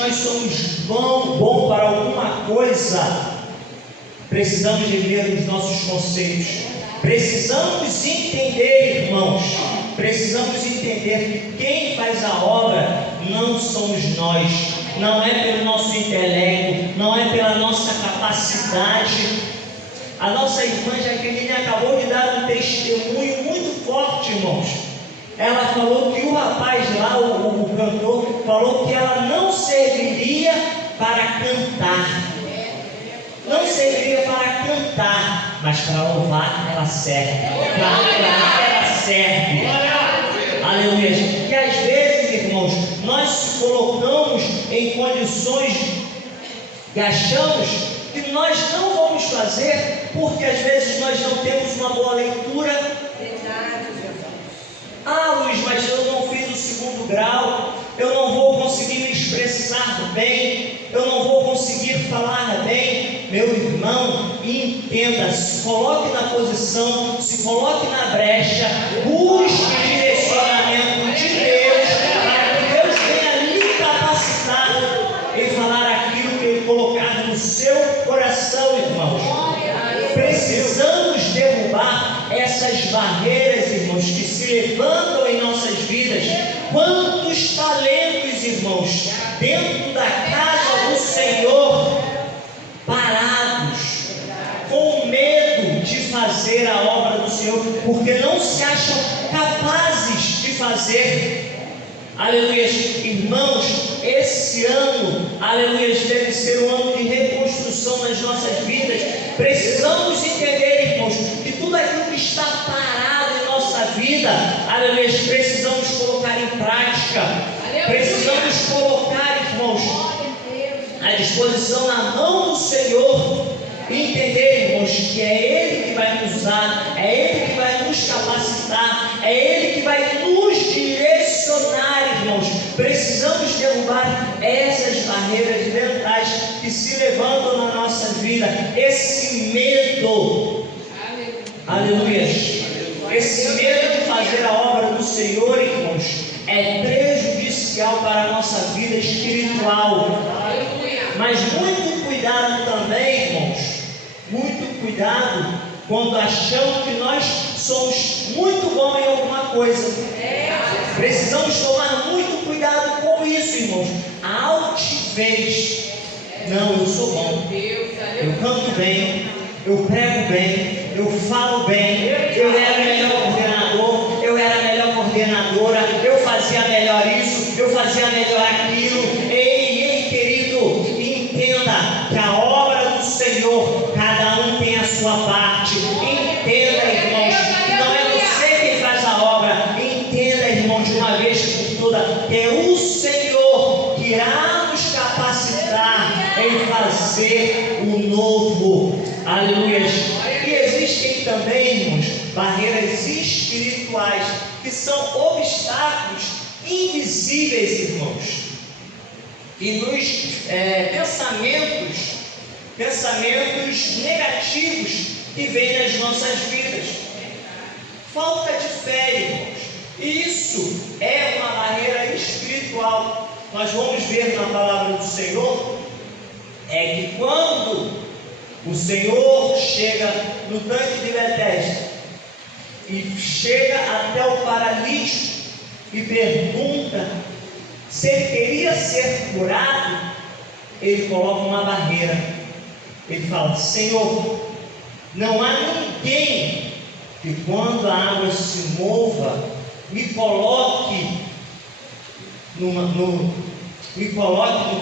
nós somos bom para alguma coisa, precisamos rever os nossos conceitos. Precisamos entender, irmãos, precisamos entender que quem faz a obra não somos nós, não é pelo nosso intelecto, não é pela nossa capacidade. A nossa irmã Jaqueline acabou de dar um testemunho muito forte, irmãos. Ela falou que o rapaz lá, o cantor, falou que ela não serviria para cantar. Não serviria para cantar, mas para louvar ela serve. Para adorar ela serve. Aleluia. Que às vezes, irmãos, nós colocamos em condições que achamos que nós não vamos fazer, porque às vezes nós não temos uma boa leitura. Ah, Luiz, mas eu não fiz o segundo grau, eu não vou conseguir me expressar bem, eu não vou conseguir falar bem. Meu irmão, entenda, se coloque na posição, se coloque na brecha, busque o direcionamento de Deus, para que Deus venha lhe capacitar em falar aquilo que Ele colocar no seu coração, irmãos. Precisamos derrubar essas barreiras, irmãos, que se levantam em nossas vidas. Quantos talentos, irmãos, dentro da casa do Senhor, parados, com medo de fazer a obra do Senhor, porque não se acham capazes de fazer. Aleluia, irmãos, esse ano, aleluia, deve ser um ano de reconstrução nas nossas vidas. Precisamos entender, irmãos, que tudo aquilo que está parado em nossa vida, aleluia, precisamos colocar em prática. Precisamos colocar, irmãos, à disposição na mão do Senhor. Entender, irmãos, que é Ele que vai nos usar, é Ele que vai nos capacitar, é Ele que vai nos direcionar, irmãos. Precisamos derrubar essas barreiras mentais que se levantam na nossa vida. Esse medo, aleluia, esse medo de fazer a obra do Senhor, irmãos, é prejudicial para a nossa vida espiritual. Mas muito cuidado também, irmãos, muito cuidado quando achamos que nós somos muito bons em alguma coisa. Precisamos tomar muito cuidado com isso, irmãos. A altivez. Não, eu sou bom, eu canto bem, eu prego bem, eu falo bem, eu era melhor coordenador, eu era melhor coordenadora, eu fazia melhor isso, eu fazia melhor aquilo. Ei, querido, entenda que a obra do Senhor, cada um tem a sua parte. Entenda, irmãos, que não é você quem faz a obra. Entenda, irmãos, de uma vez por todas, que é o Senhor que irá nos capacitar em fazer o novo. Aleluia. E existem também, irmãos, barreiras espirituais que são obstáculos invisíveis, irmãos, e nos pensamentos negativos que vêm nas nossas vidas. Falta de fé, irmãos. Isso é uma barreira espiritual. Nós vamos ver na palavra do Senhor que quando o Senhor chega no tanque de Betesda e chega até o paralítico e pergunta se ele queria ser curado, ele coloca uma barreira. Ele fala: Senhor, não há ninguém que quando a água se mova me coloque no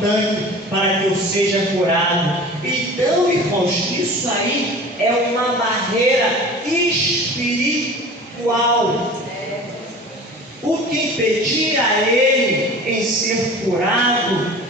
tanque para que eu seja curado. Então, irmãos, isso aí é uma barreira espiritual. O que impedia ele em ser curado,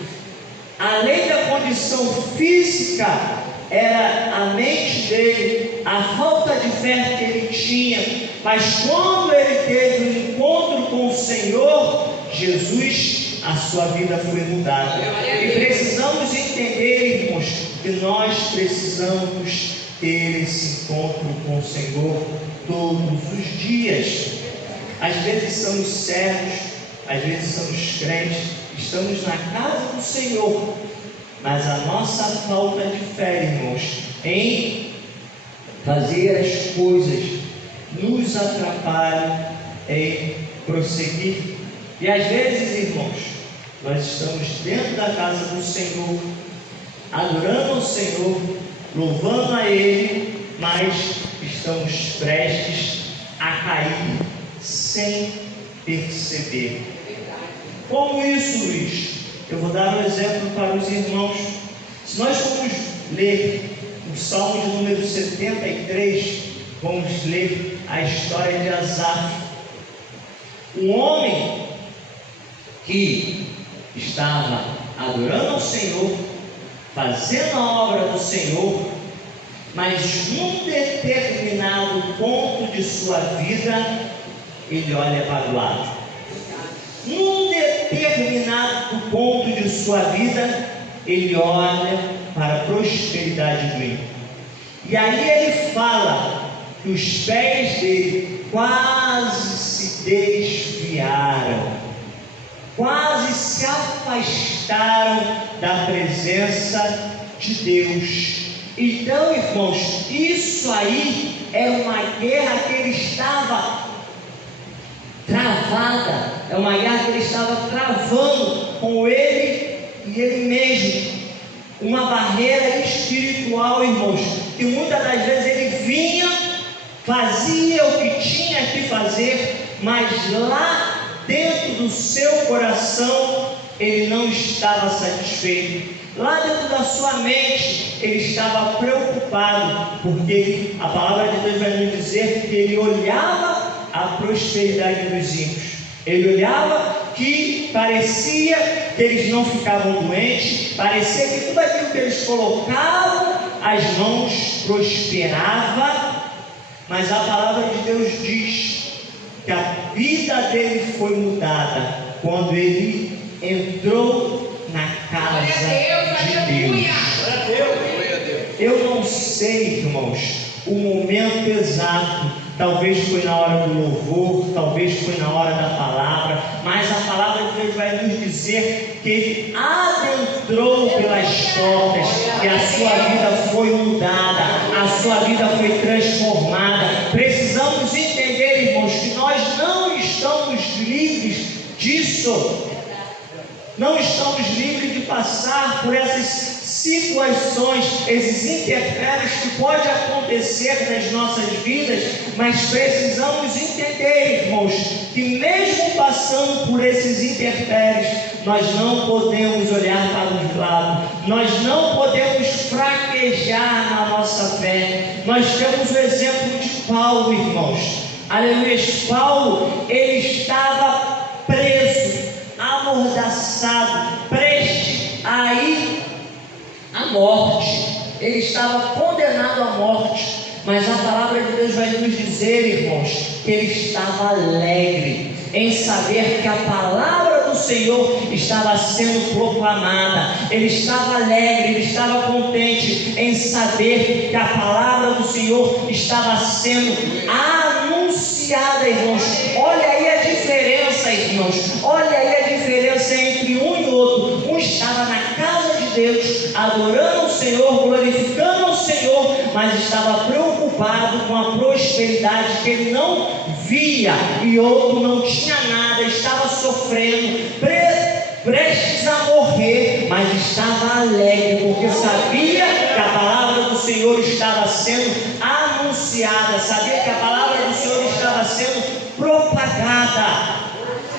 além da condição física, era a mente dele, a falta de fé que ele tinha. Mas quando ele teve um encontro com o Senhor Jesus, a sua vida foi mudada. E precisamos entender, irmãos, que nós precisamos ter esse encontro com o Senhor todos os dias. Às vezes somos servos, às vezes somos crentes, estamos na casa do Senhor, mas a nossa falta de fé, irmãos, em fazer as coisas nos atrapalha em prosseguir. E às vezes, irmãos, nós estamos dentro da casa do Senhor, adorando ao Senhor, louvando a Ele, mas estamos prestes a cair sem perceber. Como isso, Luiz? Eu vou dar um exemplo para os irmãos. Se nós formos ler o Salmo de número 73, vamos ler a história de Asaf, um homem que estava adorando ao Senhor, fazendo a obra do Senhor, mas num determinado ponto de sua vida, ele olha para o lado. Num determinado ponto de sua vida, ele olha para a prosperidade do ímpio. E aí ele fala que os pés dele quase se desviaram, quase se afastaram da presença de Deus. Então, irmãos, isso aí é uma guerra que ele estava travada, é uma guerra que ele estava travando com ele e ele mesmo, uma barreira espiritual, irmãos, que muitas das vezes ele vinha, fazia o que tinha que fazer, mas lá dentro do seu coração ele não estava satisfeito. Lá dentro da sua mente ele estava preocupado, porque a palavra de Deus vai nos dizer que ele olhava a prosperidade dos ímpios. Ele olhava que parecia que eles não ficavam doentes, parecia que tudo aquilo que eles colocavam as mãos prosperava, mas a palavra de Deus diz que a vida dele foi mudada quando ele entrou na casa de Deus. Eu não sei, irmãos, o momento exato. Talvez foi na hora do louvor, talvez foi na hora da palavra, mas a palavra de Deus vai nos dizer que ele adentrou pelas portas, que a sua vida foi mudada, a sua vida foi transformada. Precisamos entender, irmãos, que nós não estamos livres disso. Não estamos livres de passar por essas situações, esses intempéries que podem acontecer nas nossas vidas, mas precisamos entender, irmãos, que mesmo passando por esses intempéries, nós não podemos olhar para os lados, nós não podemos fraquejar na nossa fé. Nós temos o exemplo de Paulo, irmãos. Aleluia. Paulo, ele estava preso, amordaçado, prestes a ir à morte. Ele estava condenado à morte, mas a palavra de Deus vai nos dizer, irmãos, que ele estava alegre em saber que a palavra do Senhor estava sendo proclamada. Ele estava alegre, ele estava contente em saber que a palavra do Senhor estava sendo anunciada, irmãos. Olha aí a diferença, irmãos. Olha aí a diferença entre um e outro. Um estava na casa de Deus, adorando o Senhor, glorificando ao Senhor, mas estava preocupado com a prosperidade que ele não via, e outro não tinha nada, estava sofrendo, prestes a morrer, mas estava alegre, porque sabia que a palavra do Senhor estava sendo anunciada, sabia que a palavra do Senhor estava sendo propagada.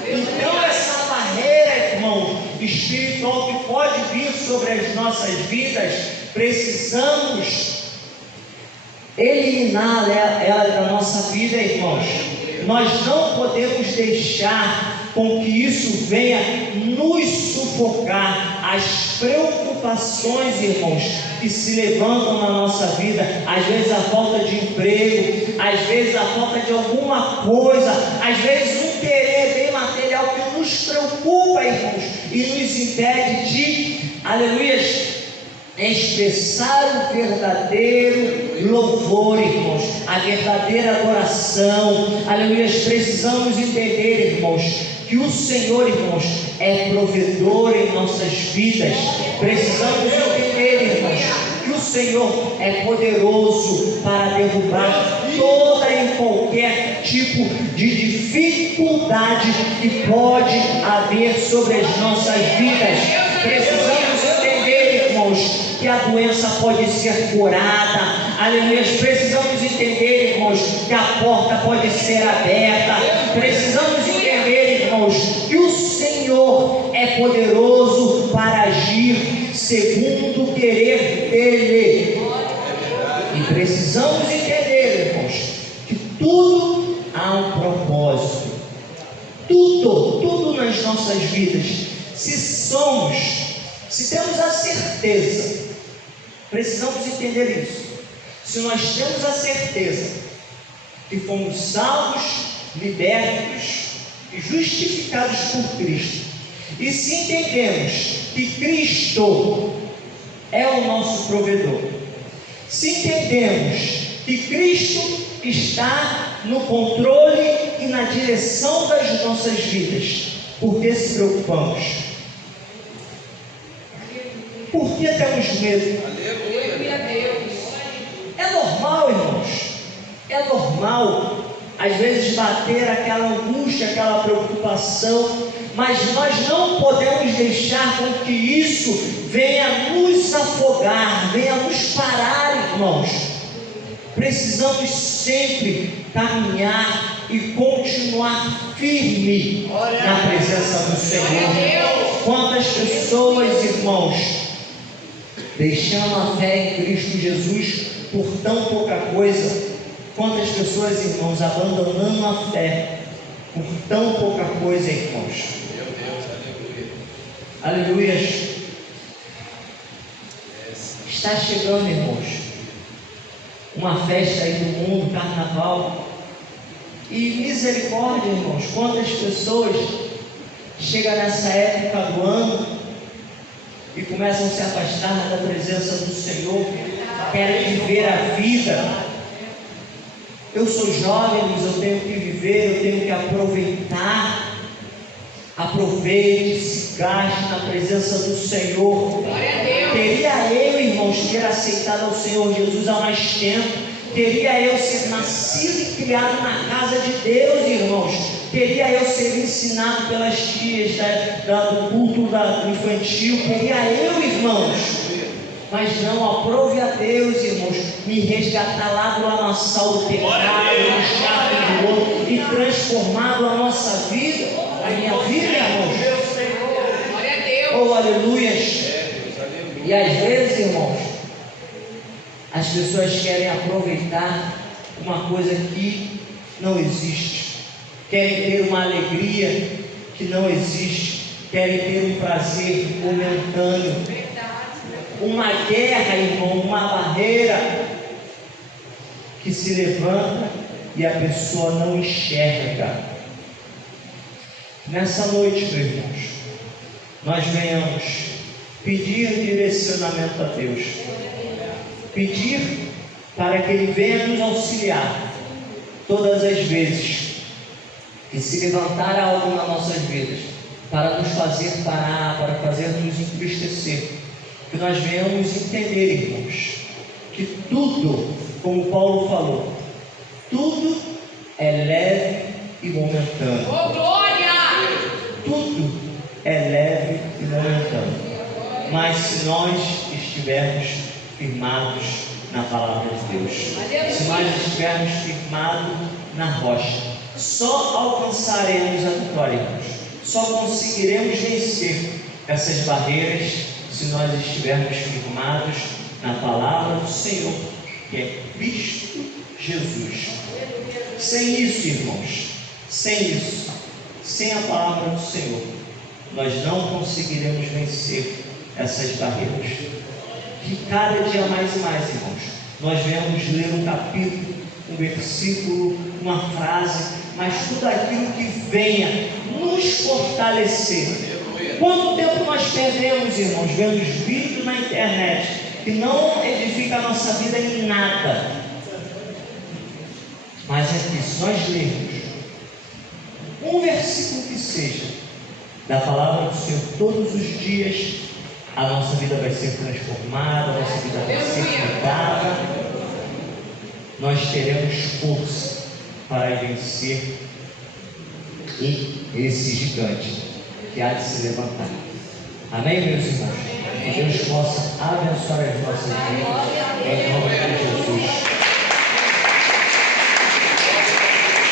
Então essa barreira, irmão, espiritual que pode vir sobre as nossas vidas, precisamos eliminar ela da nossa vida, irmãos. Nós não podemos deixar com que isso venha nos sufocar. As preocupações, irmãos, que se levantam na nossa vida, às vezes a falta de emprego, às vezes a falta de alguma coisa, às vezes um querer bem material que nos preocupa, irmãos, e nos impede de, aleluias, expressar o verdadeiro louvor, irmãos, a verdadeira adoração. Aleluia. Precisamos entender, irmãos, que o Senhor, irmãos, é provedor em nossas vidas. Precisamos entender, irmãos, que o Senhor é poderoso para derrubar toda e qualquer tipo de dificuldade que pode haver sobre as nossas vidas. Precisamos entender, irmãos, que a doença pode ser curada. Aleluia. Precisamos entender, irmãos, que a porta pode ser aberta. Precisamos entender, irmãos, que o Senhor é poderoso para agir segundo o querer dele. E precisamos entender, irmãos, que tudo há um propósito. Tudo nas nossas vidas. Se temos a certeza, precisamos entender isso. Se nós temos a certeza que fomos salvos, libertos e justificados por Cristo, e se entendemos que Cristo é o nosso provedor, se entendemos que Cristo está no controle e na direção das nossas vidas, por que se preocupamos? Por que temos medo? É normal, irmãos, é normal às vezes bater aquela angústia, aquela preocupação, mas nós não podemos deixar com que isso venha nos afogar, venha nos parar, irmãos. Precisamos sempre caminhar e continuar firme na presença do Senhor. Quantas pessoas, irmãos, deixando a fé em Cristo Jesus por tão pouca coisa? Quantas pessoas, irmãos, abandonando a fé por tão pouca coisa, irmãos? Meu Deus, aleluia. Aleluia. Está chegando, irmãos, uma festa aí do mundo, carnaval. E misericórdia, irmãos, quantas pessoas chegam nessa época do ano e começam a se afastar da presença do Senhor, querem viver a vida. Eu sou jovem, mas eu tenho que viver, eu tenho que aproveitar. Aproveite, se gaste na presença do Senhor. Teria eu, irmãos, ter aceitado ao Senhor Jesus há mais tempo. Teria eu ser nascido e criado na casa de Deus, irmãos. Teria eu ser ensinado pelas tias do culto infantil. Teria eu, irmãos. Mas não, aprove a Deus, irmãos, me resgatar lá do lamaçal do pecado, do chato do outro, e transformado a nossa vida, a minha vida, irmãos. Glória a Deus. Oh, aleluias. E às vezes, irmãos, as pessoas querem aproveitar uma coisa que não existe, querem ter uma alegria que não existe, querem ter um prazer momentâneo. Uma guerra, irmão, uma barreira que se levanta e a pessoa não enxerga. Nessa noite, meus irmãos, nós venhamos pedir direcionamento a Deus, pedir para que Ele venha nos auxiliar todas as vezes que se levantar algo nas nossas vidas para nos fazer parar, para fazer nos entristecer. Que nós venhamos entender, irmãos, que tudo, como Paulo falou, tudo é leve e momentâneo. Oh, glória! Tudo é leve e momentâneo. Mas se nós estivermos firmados na palavra de Deus, se nós estivermos firmados na rocha, só alcançaremos a vitória, irmãos. Só conseguiremos vencer essas barreiras se nós estivermos firmados na palavra do Senhor, que é Cristo Jesus. Sem isso, irmãos, sem a palavra do Senhor, nós não conseguiremos vencer essas barreiras. Que cada dia mais e mais, irmãos, nós venhamos ler um capítulo, um versículo, uma frase, mas tudo aquilo que venha nos fortalecer. Quanto tempo nós perdemos, irmãos, vendo os vídeos na internet que não edifica a nossa vida em nada? Mas é que se nós lermos um versículo que seja, da palavra do Senhor todos os dias, a nossa vida vai ser transformada, a nossa vida vai ser mudada. Nós teremos força para vencer esse gigante que há de se levantar. Amém, meus irmãos? Que Deus possa abençoar as nossas vidas, em nome de Jesus.